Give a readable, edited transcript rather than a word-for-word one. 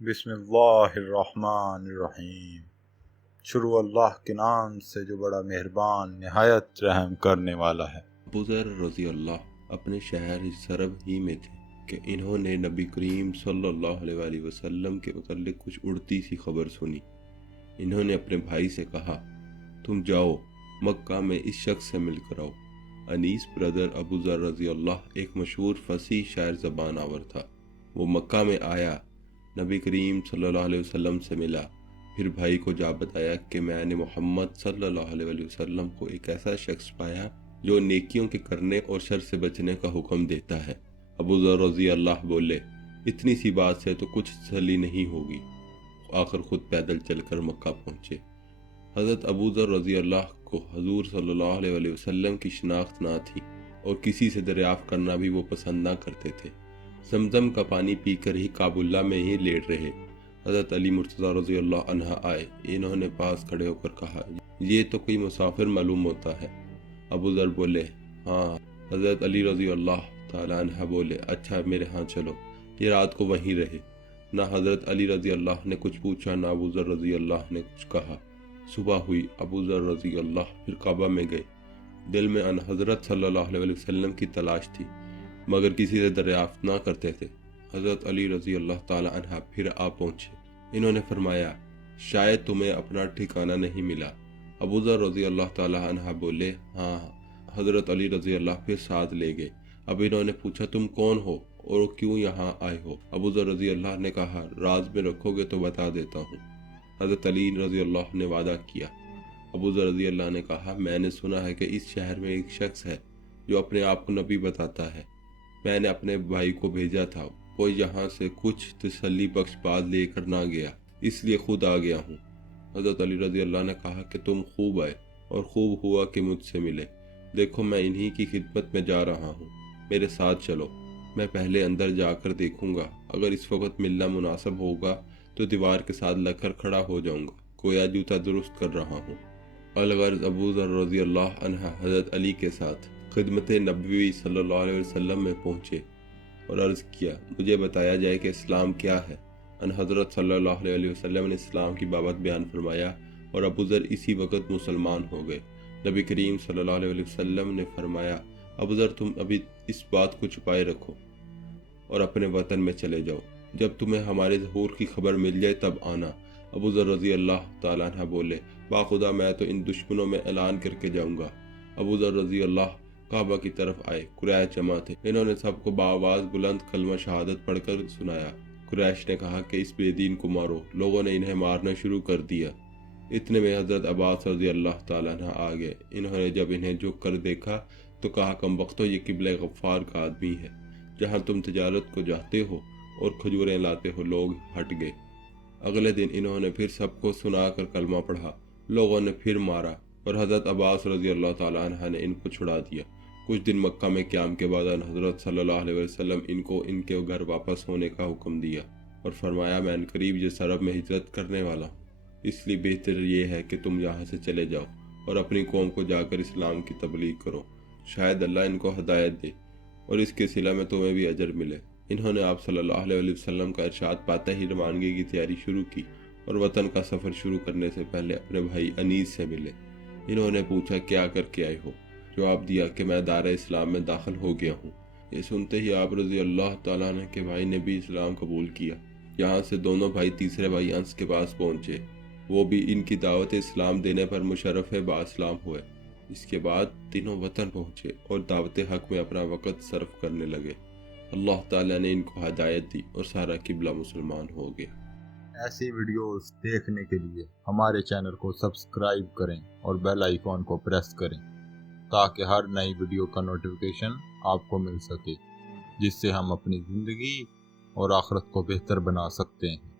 بسم اللہ الرحمن الرحیم۔ شروع اللہ کے نام سے جو بڑا مہربان نہایت رحم کرنے والا ہے۔ ابو ذر رضی اللہ اپنے شہر سرب ہی میں تھے کہ انہوں نے نبی کریم صلی اللہ علیہ وآلہ وسلم کے متعلق کچھ اڑتی سی خبر سنی۔ انہوں نے اپنے بھائی سے کہا، تم جاؤ مکہ میں اس شخص سے مل کر آؤ۔ انیس برادر ابو ذر رضی اللہ ایک مشہور فصیح شاعر زبان آور تھا۔ وہ مکہ میں آیا، نبی کریم صلی اللہ علیہ وسلم سے ملا، پھر بھائی کو جا بتایا کہ میں نے محمد صلی اللہ علیہ وآلہ وسلم کو ایک ایسا شخص پایا جو نیکیوں کے کرنے اور شر سے بچنے کا حکم دیتا ہے۔ ابو ذر رضی اللہ بولے، اتنی سی بات سے تو کچھ تسلی نہیں ہوگی۔ آخر خود پیدل چل کر مکہ پہنچے۔ حضرت ابو ذر رضی اللہ کو حضور صلی اللہ علیہ وآلہ وسلم کی شناخت نہ تھی اور کسی سے دریافت کرنا بھی وہ پسند نہ کرتے تھے۔ زمزم کا پانی پی کر ہی کعبہ اللہ میں ہی لیٹ رہے۔ حضرت علی مرتضیٰ رضی اللہ عنہ آئے، انہوں نے پاس کھڑے ہو کر کہا، یہ تو کوئی مسافر معلوم ہوتا ہے۔ ابو ذر بولے، ہاں۔ حضرت علی رضی اللہ تعالیٰ عنہ بولے، اچھا میرے ہاں چلو، یہ رات کو وہیں رہے۔ نہ حضرت علی رضی اللہ نے کچھ پوچھا، نہ ابو ذر رضی اللہ نے کچھ کہا۔ صبح ہوئی، ابو ذر رضی اللہ پھر کعبہ میں گئے۔ دل میں ان حضرت صلی اللہ علیہ وسلم کی تلاش تھی، مگر کسی سے دریافت نہ کرتے تھے۔ حضرت علی رضی اللہ تعالیٰ عنہ پھر آ پہنچے۔ انہوں نے فرمایا، شاید تمہیں اپنا ٹھکانہ نہیں ملا۔ ابو ذر رضی اللہ تعالیٰ عنہ بولے، ہاں۔ حضرت علی رضی اللہ پھر ساتھ لے گئے۔ اب انہوں نے پوچھا، تم کون ہو اور کیوں یہاں آئے ہو؟ ابو ذر رضی اللہ نے کہا، راز میں رکھو گے تو بتا دیتا ہوں۔ حضرت علی رضی اللہ نے وعدہ کیا۔ ابو ذر رضی اللہ نے کہا، میں نے سنا ہے کہ اس شہر میں ایک شخص ہے جو اپنے آپ کو نبی بتاتا ہے۔ میں نے اپنے بھائی کو بھیجا تھا، وہ یہاں سے کچھ تسلی بخش بات لے کر نہ گیا، اس لیے خود آ گیا ہوں۔ حضرت علی رضی اللہ نے کہا کہ تم خوب آئے اور خوب ہوا کہ مجھ سے ملے۔ دیکھو میں انہی کی خدمت میں جا رہا ہوں، میرے ساتھ چلو۔ میں پہلے اندر جا کر دیکھوں گا، اگر اس وقت ملنا مناسب ہوگا تو دیوار کے ساتھ لگ کر کھڑا ہو جاؤں گا، گویا جوتا درست کر رہا ہوں۔ الغرض ابو ذر رضی اللہ عنہ حضرت علی کے ساتھ خدمت نبوی صلی اللہ علیہ وسلم میں پہنچے اور عرض کیا، مجھے بتایا جائے کہ اسلام کیا ہے۔ ان حضرت صلی اللہ علیہ وسلم نے اسلام کی بابت بیان فرمایا اور ابو ذر اسی وقت مسلمان ہو گئے۔ نبی کریم صلی اللہ علیہ وسلم نے فرمایا، ابو ذر تم ابھی اس بات کو چھپائے رکھو اور اپنے وطن میں چلے جاؤ، جب تمہیں ہمارے ظہور کی خبر مل جائے تب آنا۔ ابو ذر رضی اللہ تعالیٰ عنہ بولے، باخدا میں تو ان دشمنوں میں اعلان کر کے جاؤں گا۔ ابو ذر رضی اللہ کعبہ کی طرف آئے، قریش جمع تھے۔ انہوں نے سب کو بآواز بلند کلمہ شہادت پڑھ کر سنایا۔ قریش نے کہا کہ اس بے دین کو مارو۔ لوگوں نے انہیں مارنا شروع کر دیا۔ اتنے میں حضرت عباس رضی اللہ تعالیٰ عنہ آ گئے۔ انہوں نے جب انہیں جھک کر دیکھا تو کہا، کم وقتو یہ قبلہ غفار کا آدمی ہے، جہاں تم تجارت کو جاتے ہو اور کھجوریں لاتے ہو۔ لوگ ہٹ گئے۔ اگلے دن انہوں نے پھر سب کو سنا کر کلمہ پڑھا۔ لوگوں نے پھر مارا اور حضرت عباس رضی اللہ تعالیٰ عنہ نے ان کو چھڑا دیا۔ کچھ دن مکہ میں قیام کے بعد حضرت صلی اللہ علیہ وسلم ان کو ان کے گھر واپس ہونے کا حکم دیا اور فرمایا، میں قریب یثرب میں ہجرت کرنے والا ہوں، اس لیے بہتر یہ ہے کہ تم یہاں سے چلے جاؤ اور اپنی قوم کو جا کر اسلام کی تبلیغ کرو، شاید اللہ ان کو ہدایت دے اور اس کے صلہ میں تمہیں بھی اجر ملے۔ انہوں نے آپ صلی اللہ علیہ وسلم کا ارشاد پاتے ہی روانگی کی تیاری شروع کی اور وطن کا سفر شروع کرنے سے پہلے اپنے بھائی انیس سے ملے۔ انہوں نے پوچھا، کیا کر کے آئے ہو؟ جواب دیا کہ میں دار اسلام میں داخل ہو گیا ہوں۔ یہ سنتے ہی آپ رضی اللہ تعالیٰ عنہ کے بھائی نے بھی اسلام قبول کیا۔ یہاں سے دونوں بھائی تیسرے بھائی انس کے پاس پہنچے، وہ بھی ان کی دعوت اسلام دینے پر مشرف با اسلام ہوئے۔ اس کے بعد تینوں وطن پہنچے اور دعوت حق میں اپنا وقت صرف کرنے لگے۔ اللہ تعالیٰ نے ان کو ہدایت دی اور سارا قبلہ مسلمان ہو گیا۔ ایسی ویڈیوز دیکھنے کے لیے ہمارے چینل کو سبسکرائب کریں اور بیل آئیکن کو پریس کریں تاکہ ہر نئی ویڈیو کا نوٹیفیکیشن آپ کو مل سکے، جس سے ہم اپنی زندگی اور آخرت کو بہتر بنا سکتے ہیں۔